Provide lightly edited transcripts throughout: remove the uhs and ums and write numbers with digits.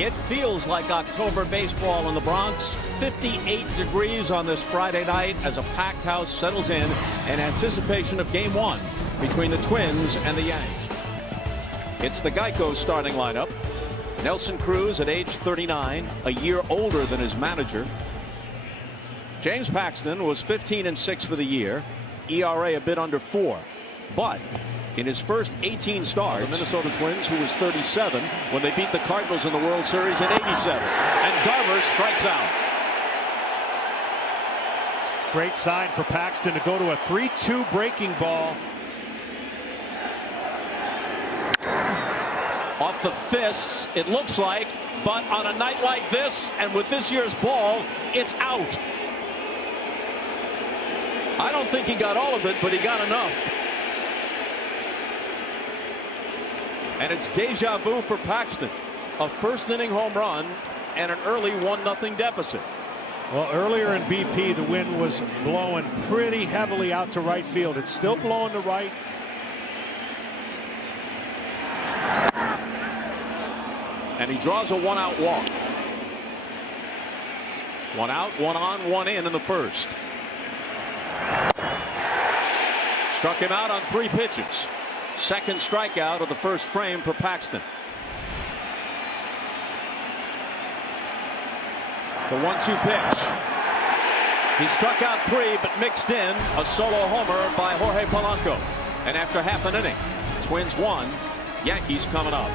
It feels like October baseball in the Bronx. 58 degrees on this Friday night as a packed house settles in anticipation of Game 1 between the Twins and the Yanks. It's the Geico starting lineup. Nelson Cruz at age 39, a year older than his manager. James Paxton was 15-6 for the year, ERA a bit under 4. But in his first 18 starts, the Minnesota Twins, who was 37 when they beat the Cardinals in the World Series in 87. And Garver strikes out. Great sign for Paxton to go to a 3-2 breaking ball. Off the fists, it looks like, but on a night like this and with this year's ball, it's out. I don't think he got all of it, but he got enough. And it's deja vu for Paxton. A first-inning home run and an early 1-0 deficit. Well, earlier in BP, the wind was blowing pretty heavily out to right field. It's still blowing to right. And he draws a 1-out walk. 1 out, 1 on, 1 in the first. Struck him out on 3 pitches. Second strikeout of the first frame for Paxton. The 1-2 pitch. He struck out 3 but mixed in a solo homer by Jorge Polanco. And after half an inning, Twins won. Yankees coming up.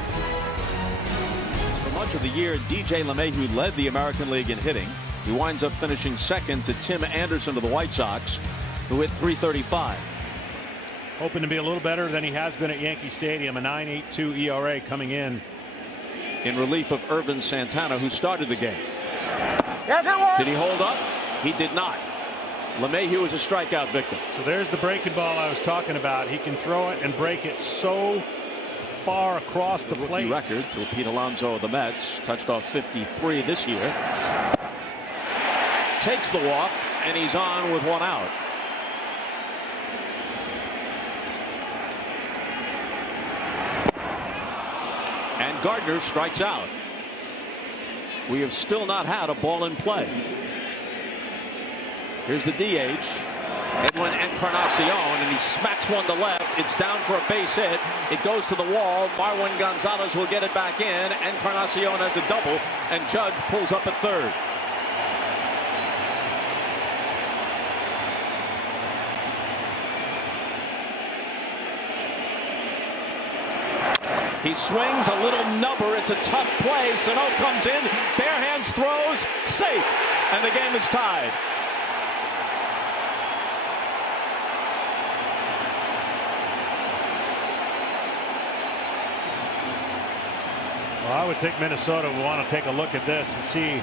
For much of the year, DJ LeMahieu led the American League in hitting. He winds up finishing second to Tim Anderson of the White Sox, who hit .335. Hoping to be a little better than he has been at Yankee Stadium. A 9.82 ERA coming in relief of Irvin Santana, who started the game. Did he hold up? He did not. LeMahieu was a strikeout victim. So there's the breaking ball I was talking about. He can throw it and break it so far across the plate. Record to Pete Alonso of the Mets, touched off 53 this year. Takes the walk and he's on with 1 out. And Gardner strikes out. We have still not had a ball in play. Here's the DH, Edwin Encarnacion, and he smacks one to left. It's down for a base hit. It goes to the wall. Marwin Gonzalez will get it back in. Encarnacion has a double, and Judge pulls up at third. He swings a little nubber. It's a tough play. Sano comes in, bare hands throws, safe, and the game is tied. Well, I would think Minnesota would want to take a look at this and see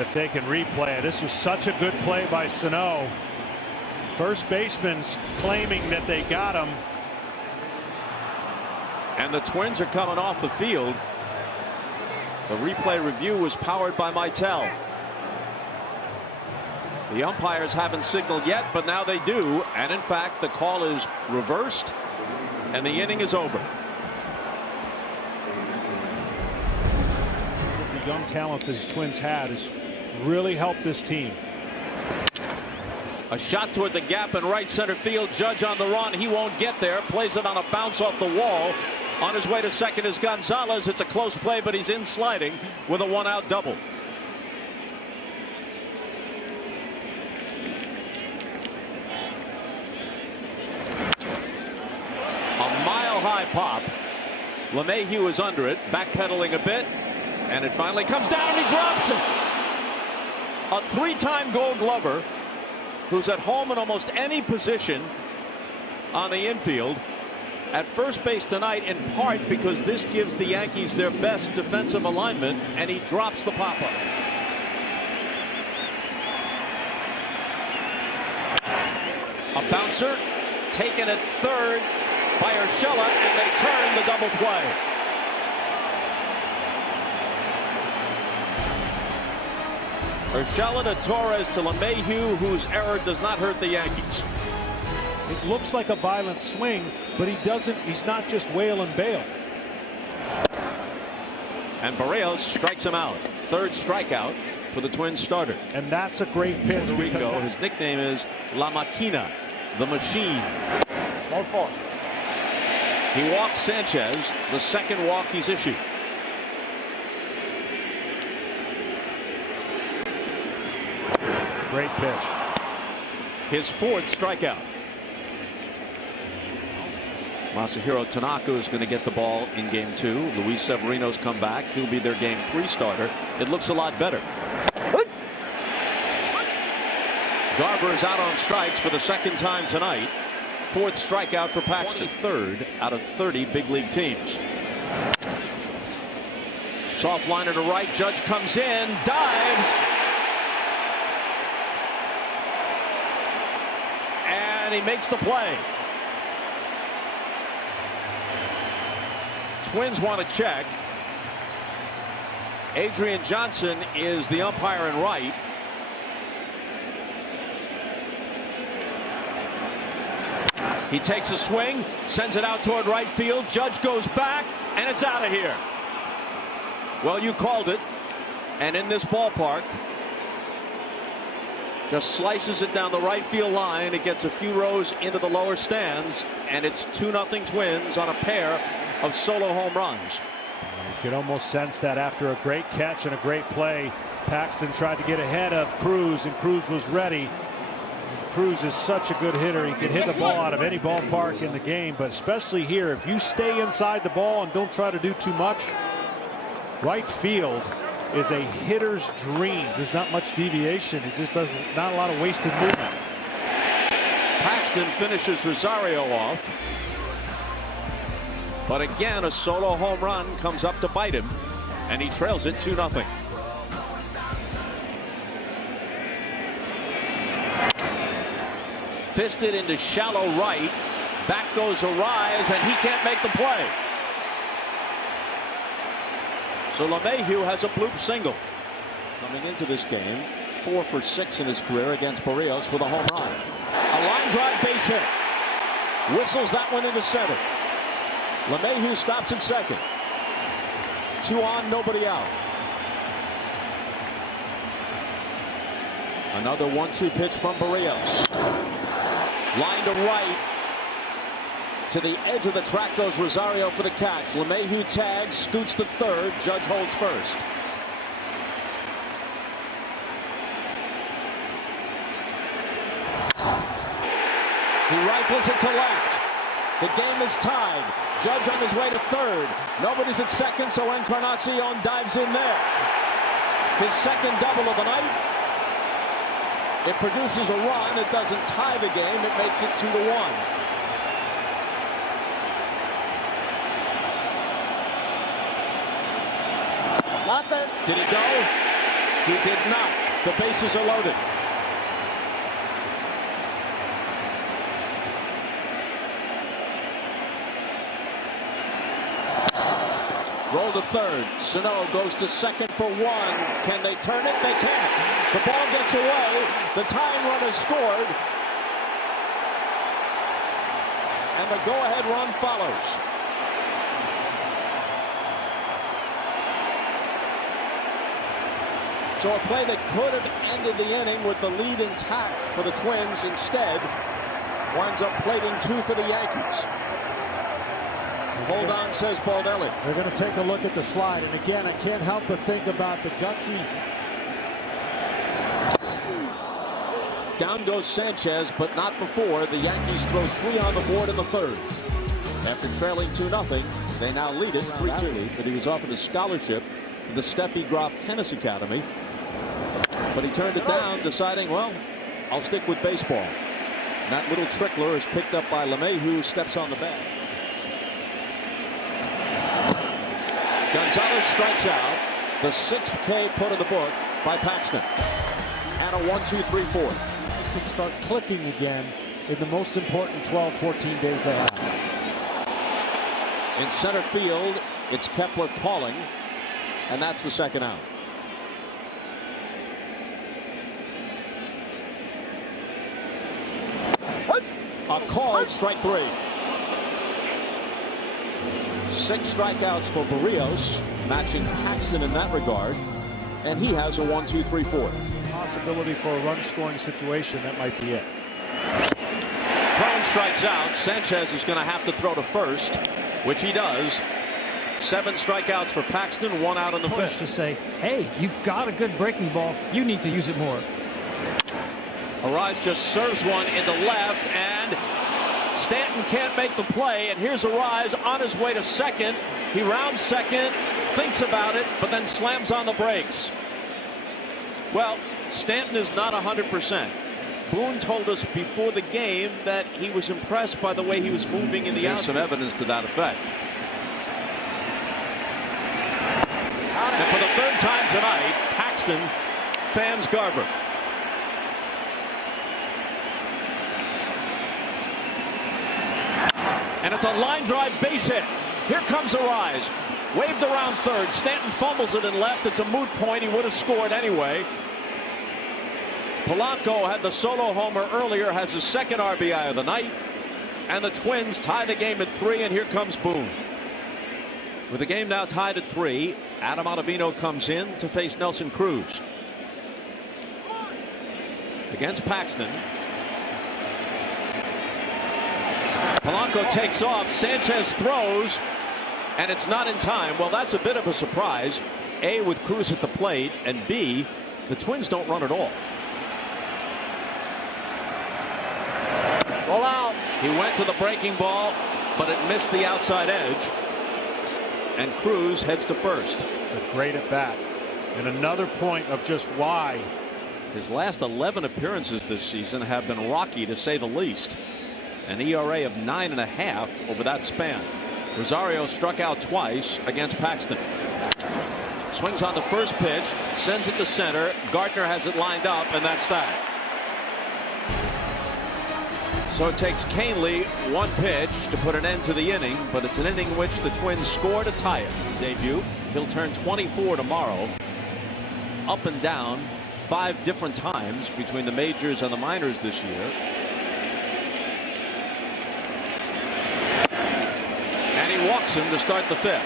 if they can replay it. This was such a good play by Sano. First baseman's claiming that they got him. And the Twins are coming off the field. The replay review was powered by Mitel. The umpires haven't signaled yet, but now they do. And in fact, the call is reversed and the inning is over. The young talent that the Twins had has really helped this team. A shot toward the gap in right center field. Judge on the run. He won't get there. Plays it on a bounce off the wall. On his way to second is Gonzalez. It's a close play, but he's in sliding with a 1-out double. A mile-high pop. LeMahieu is under it, backpedaling a bit, and it finally comes down and he drops it. A 3-time Gold Glover who's at home in almost any position on the infield. At first base tonight, in part because this gives the Yankees their best defensive alignment, and he drops the pop-up. A bouncer taken at third by Urshela, and they turn the double play. Urshela to Torres to LeMahieu, whose error does not hurt the Yankees. It looks like a violent swing, but he's not just whale and bail. And Berrios strikes him out. Third strikeout for the Twins starter. And that's a great pitch. Puerto Rico. His nickname is La Máquina, the machine. He walks Sanchez, the second walk he's issued. Great pitch. His fourth strikeout. Masahiro Tanaka is going to get the ball in game 2. Luis Severino's come back. He'll be their game 3 starter. It looks a lot better. Garver is out on strikes for the second time tonight. Fourth strikeout for Paxton. 23rd out of 30 big league teams. Soft liner to right. Judge comes in, dives. And he makes the play. Twins want to check. Adrian Johnson is the umpire in right. He takes a swing, sends it out toward right field. Judge goes back, and it's out of here. Well, you called it. And in this ballpark, just slices it down the right field line. It gets a few rows into the lower stands, and it's 2-0 Twins on a pair of solo home runs. You could almost sense that after a great catch and a great play, Paxton tried to get ahead of Cruz, and Cruz was ready. Cruz is such a good hitter. He can hit the ball out of any ballpark in the game, but especially here, if you stay inside the ball and don't try to do too much, right field is a hitter's dream. There's not much deviation. It just doesn't, not a lot of wasted movement. Paxton finishes Rosario off. But again, a solo home run comes up to bite him, and he trails it 2-0. Fisted into shallow right. Back goes Arise, and he can't make the play. So LeMahieu has a bloop single. Coming into this game, 4 for 6 in his career against Berrios with a home run. A line drive base hit. Whistles that one into center. LeMahieu stops at second. 2 on, nobody out. Another 1-2 pitch from Berrios. Line to right. To the edge of the track goes Rosario for the catch. LeMahieu tags, scoots to third. Judge holds first. He rifles it to left. The game is tied. Judge on his way to third. Nobody's at second, so Encarnacion dives in there. His second double of the night. It produces a run. It doesn't tie the game. It makes it 2-1. Did he go? He did not. The bases are loaded. Roll to third. Sano goes to second for 1. Can they turn it? They can't. The ball gets away. The tying run is scored. And the go-ahead run follows. So a play that could have ended the inning with the lead intact for the Twins instead winds up plating 2 for the Yankees. Hold on, says Baldelli. They're going to take a look at the slide. And again, I can't help but think about the gutsy. Down goes Sanchez, but not before. The Yankees throw 3 on the board in the third. After trailing 2-0, they now lead it 3-2. But he was offered a scholarship to the Steffi Graf Tennis Academy. But he turned it down, deciding, well, I'll stick with baseball. And that little trickler is picked up by LeMahieu, who steps on the bat. Gonzalez strikes out. The 6th K put in the book by Paxton. And a 1-2-3-4. Can start clicking again in the most important 12-14 days they have. In center field, it's Kepler calling, and that's the second out. A called strike 3. 6 strikeouts for Berrios, matching Paxton in that regard. And he has a 1-2-3-4. Possibility for a run-scoring situation, that might be it. Cron strikes out. Sanchez is going to have to throw to first, which he does. 7 strikeouts for Paxton, 1 out in the 5th. To say, hey, you've got a good breaking ball. You need to use it more. Arise just serves one into left, and Stanton can't make the play. And here's Arise on his way to second. He rounds second, thinks about it, but then slams on the brakes. Well, Stanton is not 100%. Boone told us before the game that he was impressed by the way he was moving in the outfield. Some evidence to that effect. And for the 3rd time tonight, Paxton fans Garver. And it's a line drive base hit. Here comes Arise. Waved around third. Stanton fumbles it in left. It's a moot point. He would have scored anyway. Polanco had the solo homer earlier, has his 2nd RBI of the night. And the Twins tie the game at 3, and here comes Boone. With the game now tied at 3, Adam Ottavino comes in to face Nelson Cruz. Against Paxton. Polanco takes off. Sanchez throws, and it's not in time. Well, that's a bit of a surprise. A, with Cruz at the plate, and B, the Twins don't run at all. Roll out. He went to the breaking ball, but it missed the outside edge. And Cruz heads to first. It's a great at bat. And another point of just why. His last 11 appearances this season have been rocky, to say the least. An ERA of 9.5 over that span. Rosario struck out twice against Paxton. Swings on the first pitch, sends it to center. Gardner has it lined up, and that's that. So it takes Canely 1 pitch to put an end to the inning, but it's an inning in which the Twins score to tie it. Debut. He'll turn 24 tomorrow. Up and down 5 different times between the majors and the minors this year. And he walks him to start the 5th.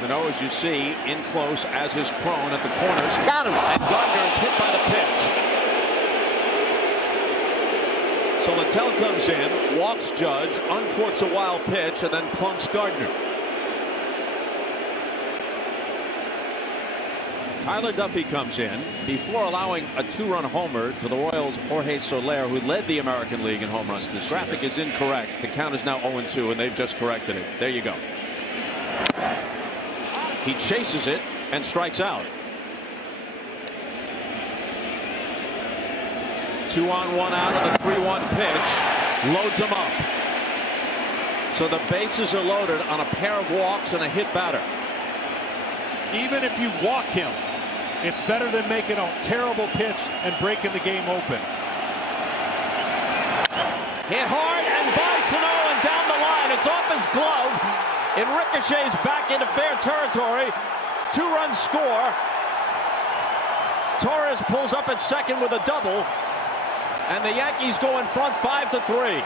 Sano, as you see, in close, as is Cron at the corners. Got him. And Gardner is hit by the pitch. So Littell comes in, walks Judge, uncorks a wild pitch, and then plunks Gardner. Tyler Duffy comes in before allowing a 2-run homer to the Royals' Jorge Soler, who led the American League in home runs this year. Graphic is incorrect. The count is now 0-2, and they've just corrected it. There you go. He chases it and strikes out. 2 on 1 out of the 3-1 pitch. Loads him up. So the bases are loaded on a pair of walks and a hit batter. Even if you walk him, it's better than making a terrible pitch and breaking the game open. Hit hard and by Sano and down the line. It's off his glove. It ricochets back into fair territory. 2-run score. Torres pulls up at second with a double. And the Yankees go in front 5-3.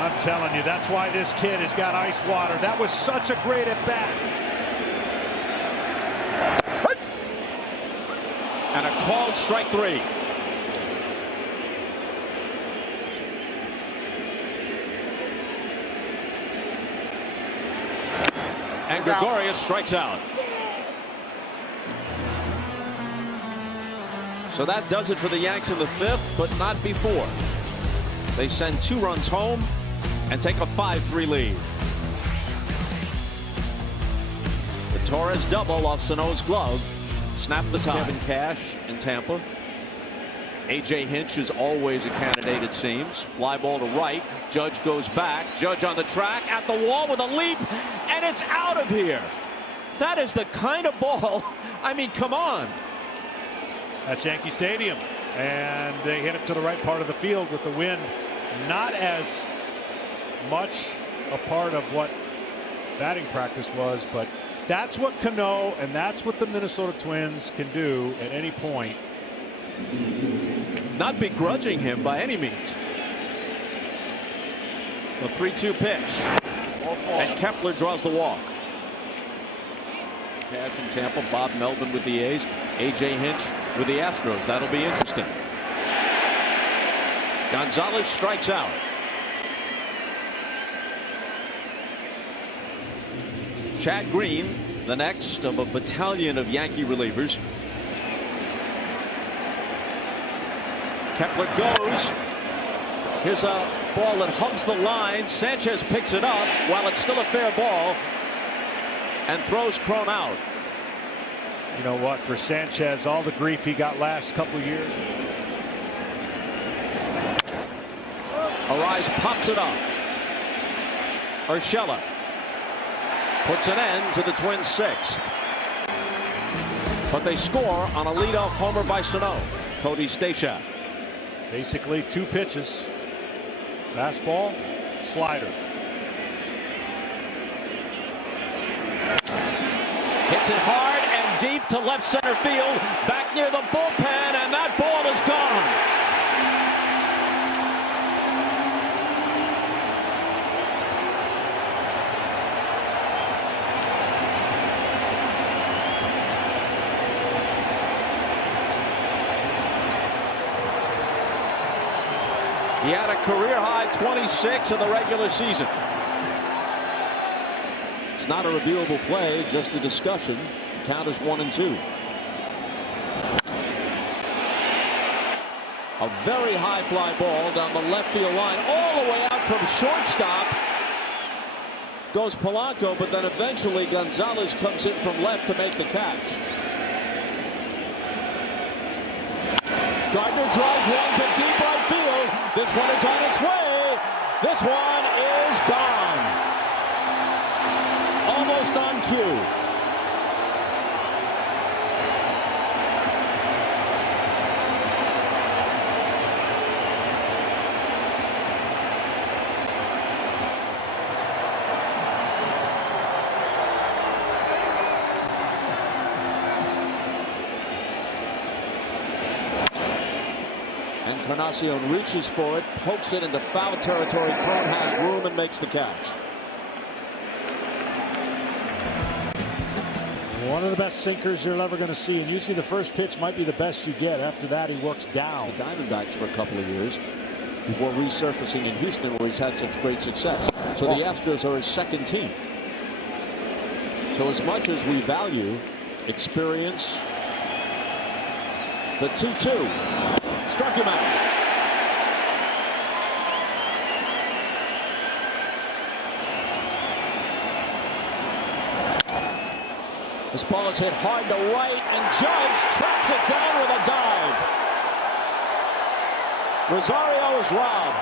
I'm telling you, that's why this kid has got ice water. That was such a great at bat. And a called strike 3. And Gregorius strikes out. So that does it for the Yanks in the 5th, but not before. They send 2 runs home and take a 5-3 lead. The Torres double off Sano's glove snapped the tie. Kevin Cash in Tampa. A.J. Hinch is always a candidate, it seems. Fly ball to right. Judge goes back. Judge on the track at the wall with a leap, and it's out of here. That is the kind of ball. I mean, come on. That's Yankee Stadium, and they hit it to the right part of the field with the wind not as much a part of what batting practice was, but That's what Cano and that's what the Minnesota Twins can do at any point. Not begrudging him by any means. The 3-2 pitch. And Kepler draws the walk. Cash in Tampa, Bob Melvin with the A's, A.J. Hinch with the Astros. That'll be interesting. Gonzalez strikes out. Chad Green, the next of a battalion of Yankee relievers. Kepler goes. Here's a ball that hugs the line. Sanchez picks it up while it's still a fair ball and throws Cron out. You know what, for Sanchez, all the grief he got last couple of years. Arise pops it up. Urshela puts an end to the Twins' 6th. But they score on a leadoff homer by Sano. Cody Stashak. Basically 2 pitches. Fastball, slider. Hits it hard and deep to left center field. Back near the bullpen, and that ball is gone. He had a career-high 26 in the regular season. It's not a reviewable play, just a discussion. Count is 1-2. A very high fly ball down the left field line, all the way out from shortstop. Goes Polanco, but then eventually Gonzalez comes in from left to make the catch. Gardner drives one to deep right field. This one is on its way. This one is gone. Almost on cue. Encarnacion reaches for it, pokes it into foul territory. Cron has room and makes the catch. One of the best sinkers you're ever going to see, and usually the first pitch might be the best you get. After that, he works down. The Diamondbacks for a couple of years before resurfacing in Houston, where he's had such great success. So the Astros are his second team. So as much as we value experience, the 2-2 struck him out. This ball is hit hard to right, and Judge tracks it down with a dive. Rosario is robbed.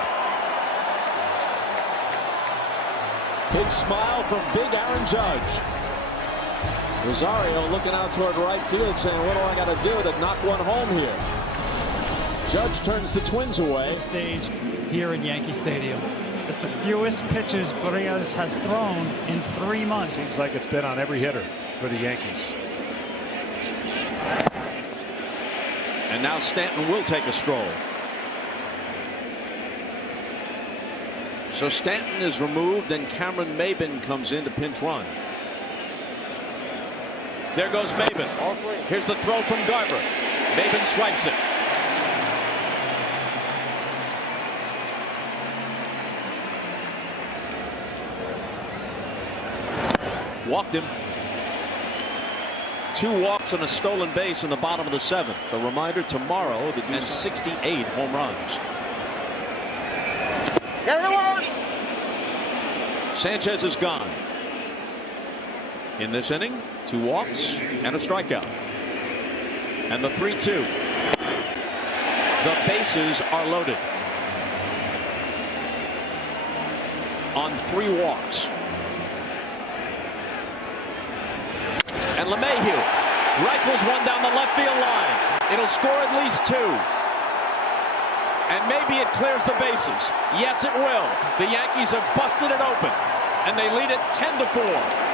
Big smile from big Aaron Judge. Rosario looking out toward right field saying, what do I got to do to knock one home here? Judge turns the Twins away. This stage here in Yankee Stadium. It's the fewest pitches Berrios has thrown in 3 months. Seems like it's been on every hitter for the Yankees. And now Stanton will take a stroll. So Stanton is removed and Cameron Maybin comes in to pinch run. There goes Maybin. Here's the throw from Garver. Maybin swipes it. Walked him. 2 walks and a stolen base in the bottom of the 7th. A reminder, tomorrow the Deuce 68 home runs. Sanchez is gone. In this inning, 2 walks and a strikeout. And the 3-2. The bases are loaded. On 3 walks. And LeMahieu rifles one down the left field line. It'll score at least 2. And maybe it clears the bases. Yes, it will. The Yankees have busted it open. And they lead it 10-4.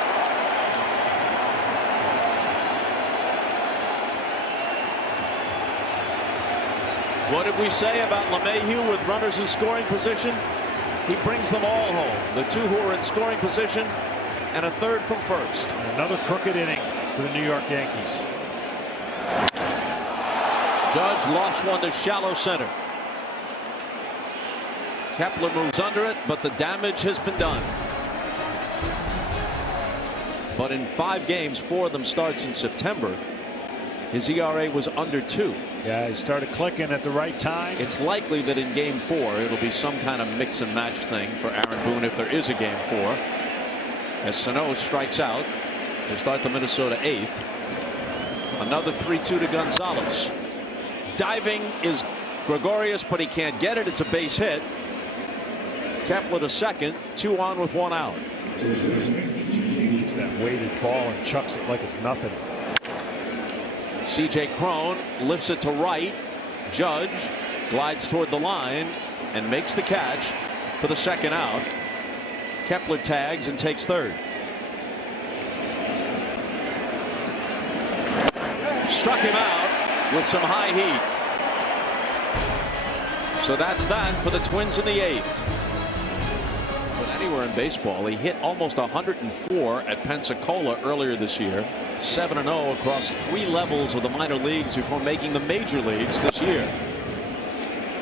What did we say about LeMahieu with runners in scoring position? He brings them all home. The two who are in scoring position and a third from first. Another crooked inning for the New York Yankees. Judge lofts one to shallow center. Kepler moves under it, but the damage has been done. But in 5 games, 4 of them starts in September. His ERA was under 2. Yeah, he started clicking at the right time. It's likely that in game 4 it'll be some kind of mix and match thing for Aaron Boone if there is a game 4. As Sano strikes out to start the Minnesota 8th. Another 3-2 to Gonzalez. Diving is Gregorius, but he can't get it. It's a base hit. Kepler to second, 2 on with 1 out. It's that weighted ball and chucks it like it's nothing. C.J. Cron lifts it to right. Judge glides toward the line and makes the catch for the second out. Kepler tags and takes third. Struck him out with some high heat. So that's that for the Twins in the 8th. But anywhere in baseball, he hit almost 104 at Pensacola earlier this year. 7-0 across 3 levels of the minor leagues before making the major leagues this year.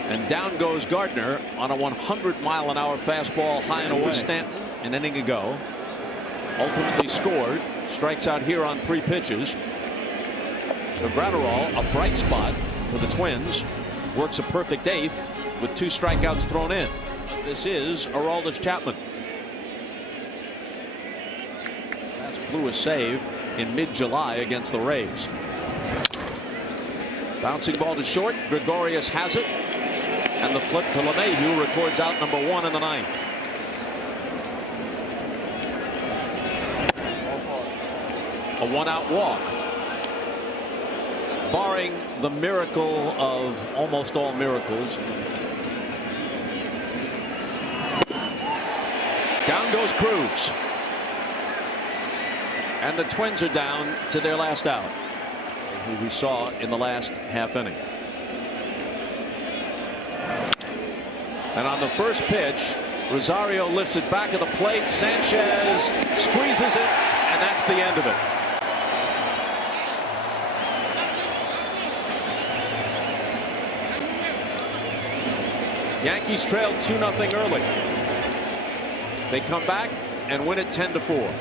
And down goes Gardner on a 100-mile-an-hour fastball high and away. Stanton an inning ago. Ultimately scored. Strikes out here on 3 pitches. So Gratterall, a bright spot for the Twins, works a perfect 8th with 2 strikeouts thrown in. This is Aroldis Chapman. Last blew a save in mid-July against the Rays. Bouncing ball to short. Gregorius has it. And the flip to LeMahieu records out number 1 in the 9th. A 1-out walk. Barring the miracle of almost all miracles. Down goes Cruz. And the Twins are down to their last out, who we saw in the last half inning. And on the first pitch, Rosario lifts it back at the plate. Sanchez squeezes it, and that's the end of it. Yankees trailed 2-0 early. They come back and win it 10-4.